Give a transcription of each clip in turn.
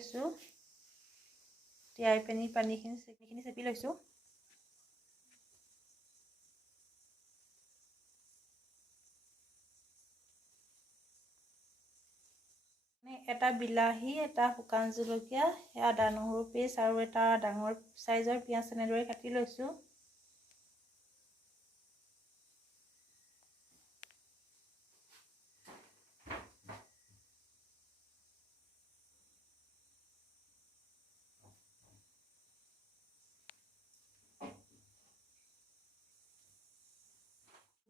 লৈছোঁ। তিয়াই পানী পানীখিনি চেপি লৈছোঁ। এটা বিলাহী, এটা শুকান জলকীয়া, আদা নহৰু পেষ্ট আৰু এটা ডাঙৰ চাইজৰ পিঁয়াজ এনেদৰে কাটি লৈছোঁ।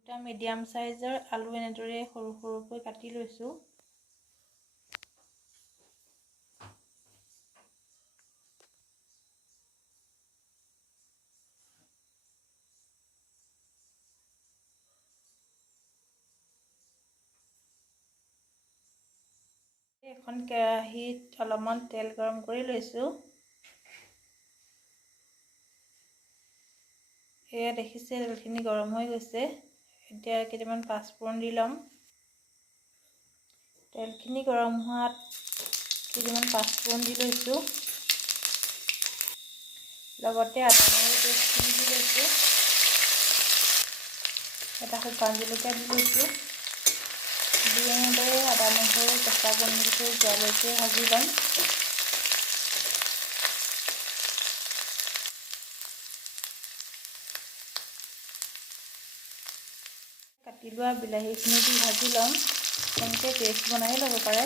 দুটা মিডিয়াম চাইজৰ আলু এনেদৰে সৰু সৰুকৈ কাটি লৈছোঁ। এখন কেৰাহীত অলপমান তেল গৰম কৰি লৈছোঁ। এয়া দেখিছে তেলখিনি গৰম হৈ গৈছে। এতিয়া কেইটামান পাঁচফোৰণ দি ল'ম। তেলখিনি গৰম হোৱাত কেইটামান পাঁচফোৰণ দি লৈছোঁ। লগতে আদা নহৰু পেষ্টখিনি দি লৈছোঁ। এটা শুকান জলকীয়া দি লৈছোঁ। দি এনেদৰে আদা নহৰু কেঁচা গোন্ধটো যোৱালৈকে ভাজি ল'ম। কাটি লোৱা বিলাহীখিনি দি ভাজি ল'ম। তেনেকৈ পেষ্ট বনাই ল'ব পাৰে।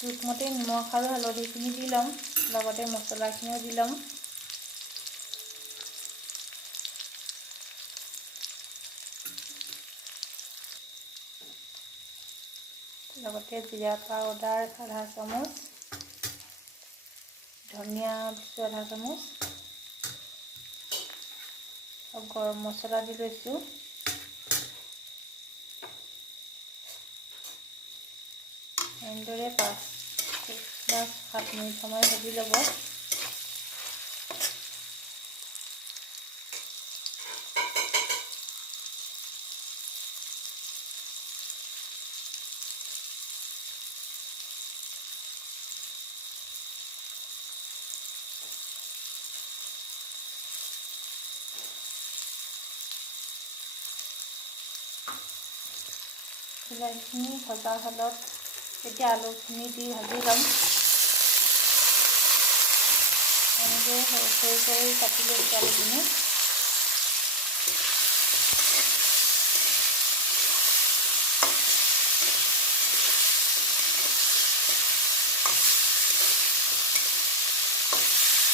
জোখমতে নিমখ আৰু হালধিখিনি দি ল'ম। লগতে মছলাখিনিও দি ল'ম। লগতে জিৰা পাউডাৰ আধা চামুচ, ধনিয়া দিছোঁ আধা চামুচ, আৰু গৰম মছলা দি লৈছোঁ। এনেদৰে 5 বা 7 মিনিট সময় ভাজি ল'ব। বিলাহীখিনি ভজা হ'লত এতিয়া আলুখিনি দি ভাজি ল'ম। এনেদৰে সৰু সৰুকৈ কাটি লৈছোঁ আলুখিনি।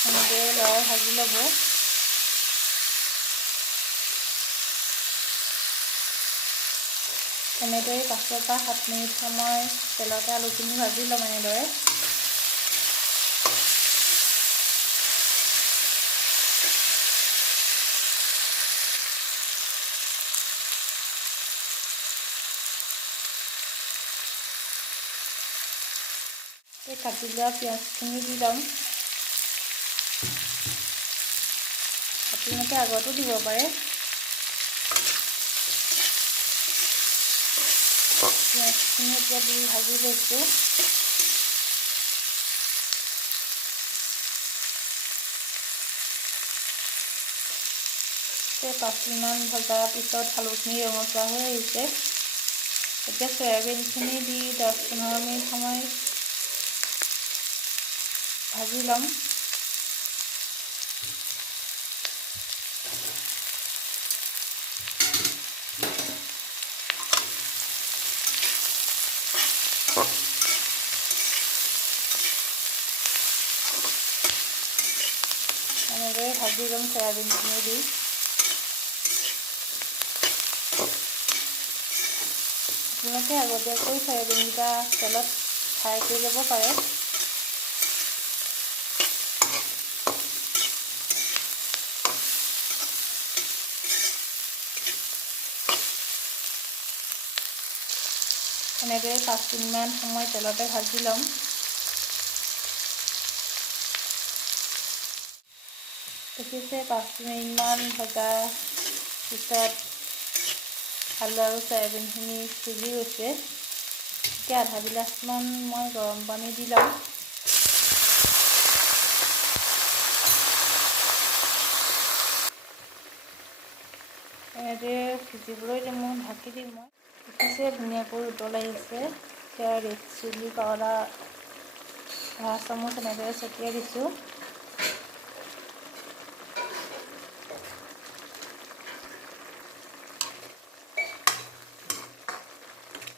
এনেদৰে লৰাই ভাজি ল'ব। এনেদৰে 5 বা 7 মিনিট সময় তেলতে আলুখিনি ভাজি ল'ম। এনেদৰে কাটি লোৱা পিঁয়াজখিনি দি ল'ম। আপোনালোকে আগতো দিব পাৰে। পিঁয়াজখিনি এতিয়া দি ভাজি লৈছোঁ। 5 মিনিটমান ভজাৰ পিছত আলুখিনি ৰঙচুৱা হৈ আহিছে। এতিয়া চয়াবিনখিনি দি 10-15 মিনিট সময় ভাজি ল'ম। এনেদৰে ভাজি ল'ম চয়াবিনখিনি দি। আপোনালোকে আগতীয়াকৈ চয়াবিনকেইটা তেলত ফ্ৰাই কৰি ল'ব পাৰে। এনেদৰে 5 মিনিটমান সময় তেলতে ভাজি ল'ম। দেখিছে 5 মিনিটমান ভজাৰ পিছত আলু আৰু চয়াবিনখিনি সিজি গৈছে। এতিয়া আধা গিলাচমান মই গৰম পানী দি লওঁ। এনেদৰে সিজিবলৈ মই ঢাকি দিম। মই দেখিছে ধুনীয়াকৈ উতল আহিছে। এতিয়া ৰেড চিলি পাউডাৰ আধা চামুচ এনেদৰে ছটিয়াই দিছোঁ।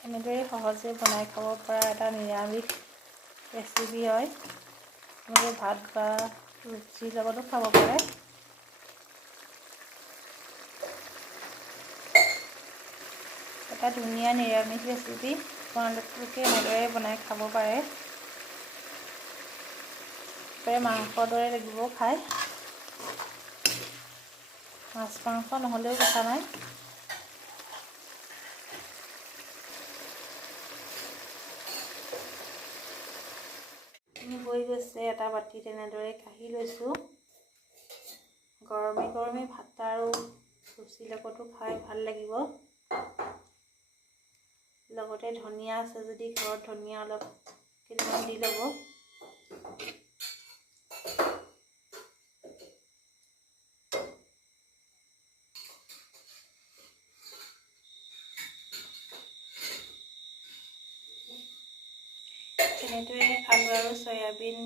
এনেদৰে সহজে বনাই খাব পৰা এটা নিৰামিষ ৰেচিপি হয়। এনেকৈ ভাত বা ৰুটিৰ লগতো খাব পাৰে। এটা ধুনীয়া নিৰামিষ ৰেচিপি, আপোনালোকে এনেদৰে বনাই খাব পাৰে। একেবাৰে মাংসৰ দৰে লাগিব খাই। মাছ মাংস নহ'লেও কথা নাই। হৈ গৈছে, এটা বাতি তেনেদৰে কাঢ়ি লৈছোঁ। গৰমে গৰমে ভাত আৰু ৰুটিৰ লগতো খাই ভাল লাগিব। লগতে ধনিয়া আছে যদি ঘৰত ধনিয়া অলপ কেইটামান দি ল'ব। তেনেদৰে আলু আৰু চয়াবিন